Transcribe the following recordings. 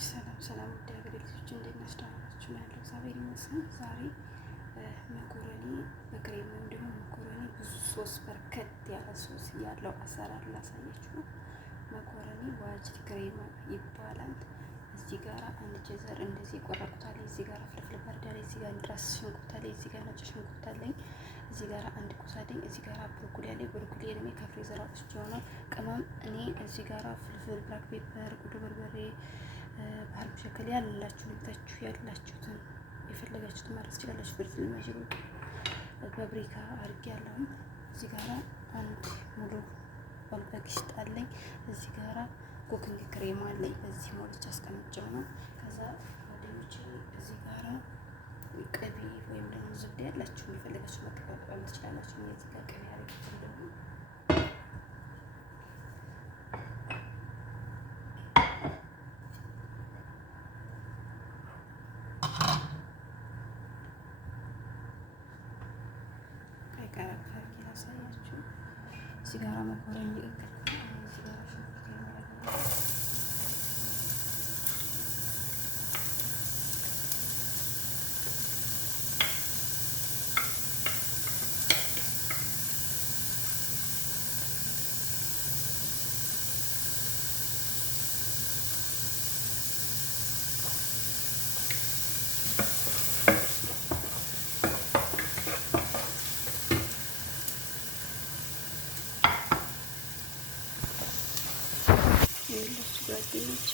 ሰላም ሰላም ውድ ሀገሬ ልጆች እንዴት ናችሁ? ደህና ናችሁ? ያለው እግዚአብሔር ይመስገን። ዛሬ መኮረኒ በክሬም እንዲሁም መኮረኒ ብዙ ሶስ በርከት ያለ ሶስ ያለው አሰራር ላሳያችሁ ነው። መኮረኒ ዋጅድ ክሬም ይባላል። እዚህ ጋር አንድ ጀዘር እንደዚህ ቆረጥኩታል። እዚህ ጋር ፍልፍል በርበሬ፣ እዚህ ጋር ድረስ ሽንኩርት አለ፣ እዚህ ጋር ነጭ ሽንኩርት አለኝ፣ እዚህ ጋር አንድ ኩሳደኝ፣ እዚህ ጋር ብሮኮሊ አለ። ብሮኮሊ እኔ ከፍሬዘር አውጥቼው ነው። ቅመም እኔ እዚህ ጋር ፍልፍል፣ ብላክ ፔፐር፣ ቁንዶ በርበሬ፣ ባህር ሸከል ያላችሁ ልታችሁ ያላችሁትን የፈለጋችሁትን ማለት ትችላላችሁ። ፍልፍል ማሽሩ ፋብሪካ አድርጌ ያለውን እዚህ ጋር አንድ ሙሉ ወልበግሽት አለኝ። እዚህ ጋራ ኩኪንግ ክሬም አለኝ። እዚህ ሞልቼ አስቀምጬው ነው። ከዛ ጓደኞቼ እዚህ ጋራ ቅቤ ወይም ደግሞ ዝብዳ ያላችሁ የፈለጋችሁ መቀባበል ትችላላችሁ። እዚህ ጋር ቅቤ አድርጌ ደግሞ ላሳያችሁ። እዚህ ጋራ መኮረኒ ሌሎች ጓደኞች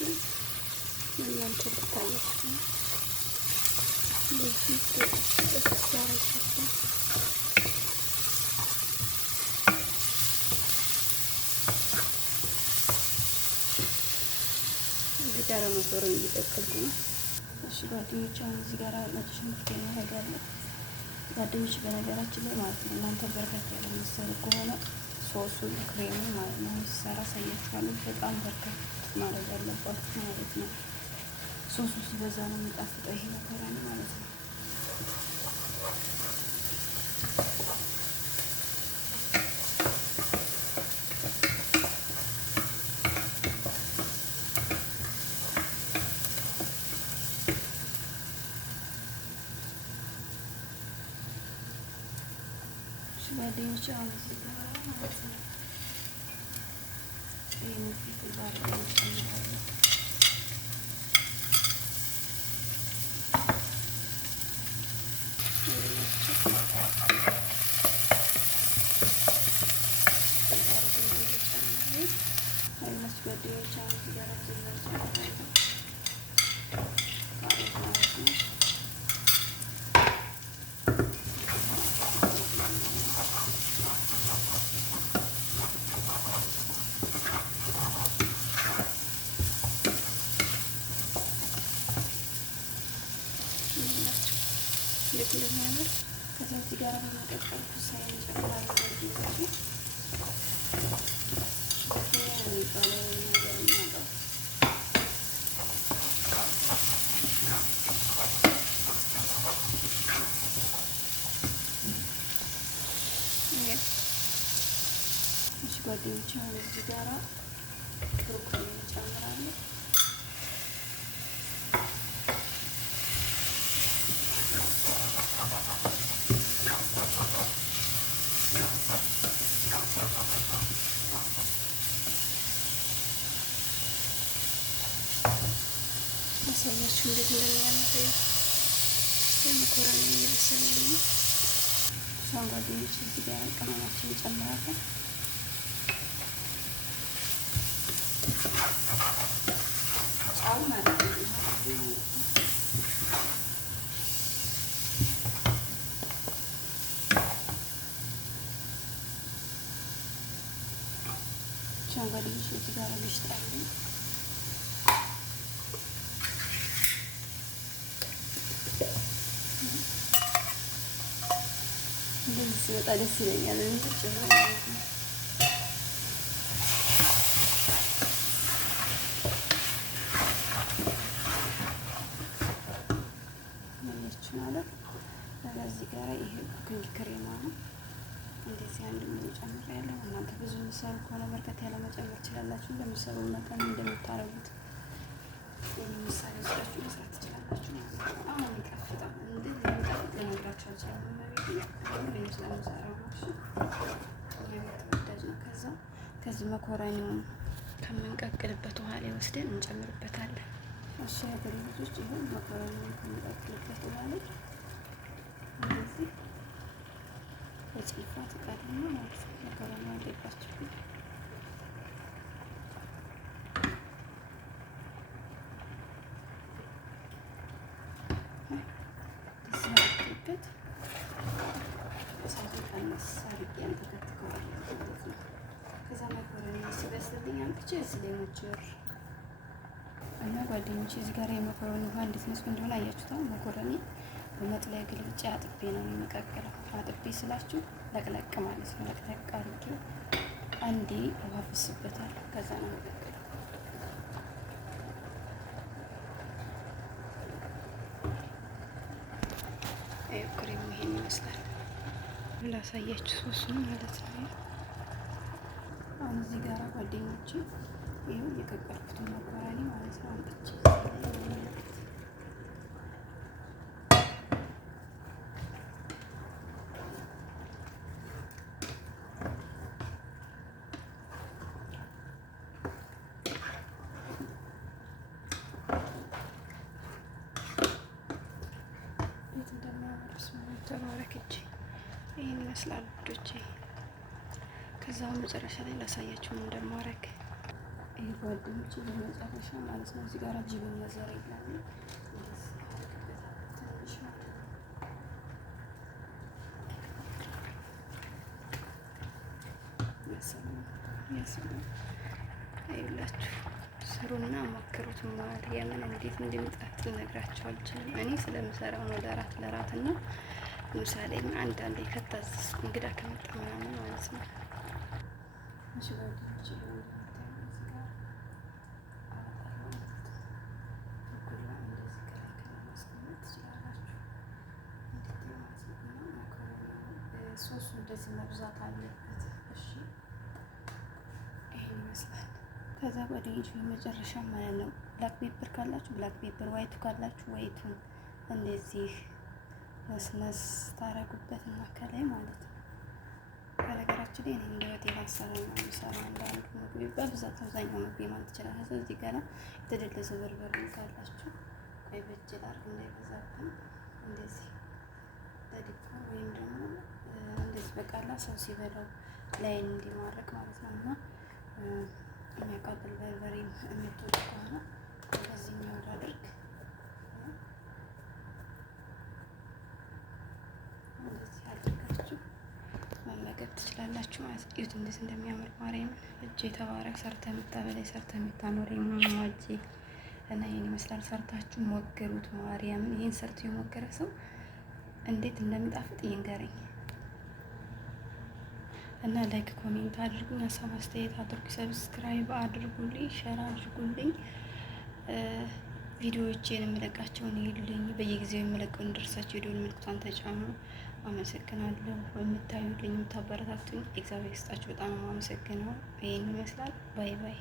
እናንተ ልታያችሁ እንደዚህ ያረጋችሁ እዚህ ጋር መኮረኒ እየቀቀልኩ ነው። እሺ ጓደኞች አሁን እዚህ ጋር ነጭ ሽንኩርት እናደርጋለን። ጓደኞች በነገራችን ላይ ማለት ነው እናንተ በርከት ያለ መሰል ከሆነ ሶሱን ክሬሙ ማለት ነው ሲሰራ አሳያችኋለሁ። በጣም በርከት ማድረግ ያለባችሁ ማለት ነው። ሶሱ ሲበዛ ነው የሚጣፍጠው ይሄ መኮረኒ ማለት ነው። ጓደኞች አሁን እዚህ ጋር ማለት ነው ይሄን ፊት ጋር እንጨምራለን። ጓደኞች አሁን እዚህ ጋር ልክ እንደሚያምር ከዛ እዚህ ጋር በመቀጠል ኩሳዬ እንጨምራለን። የሚባለው ነገር የሚያውቀው እሺ ጓደኞች አሁን እዚህ ጋራ ብሮኮሊ እንጨምራለን። ማሳያችሁ እንዴት እንደሚያምር መኮረኒ እየበሰለልኝ ነው። እሷን ጓደኞች እዚህ ጋር ቅመማችን እንጨምራለን። ጫው ማለት ነው። እሷን ጓደኞች እዚህ ጋር ግሽጣለኝ። እንደዚህ ሲወጣ ደስ ይለኛል። እንጭጭ ነው ማለት ነው። ያለች ማለት እዚህ ጋር ይሄ ኩኪንግ ክሬም ነው። እንደዚህ አንድ ሙሉ ጨምሬያለሁ። እናንተ ብዙ ምሳሌ ከሆነ በርከት ያለ መጨመር ትችላላችሁ። እንደምትሰሩ መጠን እንደምታረጉት ምሳሌ ወስዳችሁ መስራት ትችላላችሁ ማለት ነው። በጣም ነው የሚጣፍጠው። እንደዚህ የሚጣፍጥ ልነግራችሁ አልችልም። ሁሌም ስለምሰራው ነው። እሺ ተወዳጅ ነው። ከዚህ መኮረኒውን ከምንቀቅልበት ውሃ ላይ ወስደን እንጨምርበታለን። እሺ ሀገሬ ልጆች ይሁን መኮረኒውን ከምንቀቅልበት ውሃ ላይ እንደዚህ በጭልፋ ትቀርና ማለት ነው። መኮረኒ አለባችሁ በት እሳቱ ቀነስ አድርጌ አንተከትከዋለሁ ማለት ነው። ከዛ መኮረኒ ሲበስልልኝ አምጥቼ እዚህ ላይ ሞጭር እና ጓደኞቼ እዚህ ጋር የመኮረኒ ውሃ እንዴት መስሎ እንደሆነ አያችሁታ። መኮረኒ በመጥለያ ግልብጬ አጥቤ ነው የሚቀቅለው። አጥቤ ስላችሁ ለቅለቅ ማለት ነው። ለቅለቅ አድርጌ አንዴ ውሃ ፍስበታለሁ። ከዛ ነው የሚቀቅለው። ክሬሙ ይሄን ይመስላል። ላሳያችሁ ሶሱን ማለት ነው። አሁን እዚህ ጋር ጓደኞቼ ይኸው የቀቀልኩትን መኮረኒ ማለት ነው አምጥቼ ተባረክቼ ይህን ይመስላል ውዶቼ። ከዛው መጨረሻ ላይ ላሳያችሁ ምን እንደማረግ። ይህ ጓደኞቼ በመጨረሻ ማለት ነው እዚህ ጋር ጅብን መዘር ይላል ትንሽ ማለት ነው። አይላችሁ ስሩና ሞክሩት። ማርያምን እንዴት እንደሚጣፍጥ ልነግራችሁ አልችልም። እኔ ስለምሰራው ነው ለራት እና ምሳሌ አንዳንዴ ከታዘዝኩ እንግዳ ከመጣ ምናምን ማለት ነው። ሶሱ እንደዚህ መብዛት አለበት። እሺ ይሄን ይመስላል። ከዛ ጓደኞች በመጨረሻ ማለት ነው ብላክ ፔፐር ካላችሁ ብላክ ፔፐር፣ ዋይቱ ካላችሁ ዋይቱን እንደዚህ መስመስ ታረጉበት እና ከላይ ማለት ነው። በነገራችን ላይ እኔ እንደ ሆቴል አሰራር ነው የሚሰራው። አንዳንዱ ምግብ በብዛት አብዛኛው ምግብ ማለት ይችላል። እዚህ ጋር የተደለዘ በርበሬ ካላችሁ ቆይ በእጅ ላድርግ እንዳይበዛብን እንደዚህ ለዲኮር ወይም ደግሞ እንደዚህ በቃላ ሰው ሲበላው ላይን እንዲማረክ ማለት ነው። እና የሚያቃጥል በርበሬ የምትወድ ከሆነ በዚህኛው ላድርግ። እንደዚህ አድርጋችሁ መመገብ ትችላላችሁ ማለት ነው። እዩት እንዴት እንደሚያምር ማርያም። እጅ የተባረክ ሰርተ የምታበላይ ሰርተ የምታኖር ማማጄ እና ይህን ይመስላል። ሰርታችሁ ሞክሩት ማርያምን። ይህን ሰርቶ የሞከረ ሰው እንዴት እንደሚጣፍጥ ይንገረኝ። እና ላይክ ኮሜንት አድርጉኝ፣ ሀሳብ አስተያየት አድርጉ፣ ሰብስክራይብ አድርጉልኝ፣ ሸር አድርጉልኝ። ቪዲዮዎቼን የምለቃቸውን ይሉልኝ፣ በየጊዜው የምለቀው እንደርሳችሁ የደወል ምልክቷን ተጫኑ። አመሰግናለሁ። የምታዩልኝ የምታበረታቱኝ እግዚአብሔር ይስጣችሁ። በጣም ነው አመሰግነው። ይሄን ይመስላል። ባይ ባይ።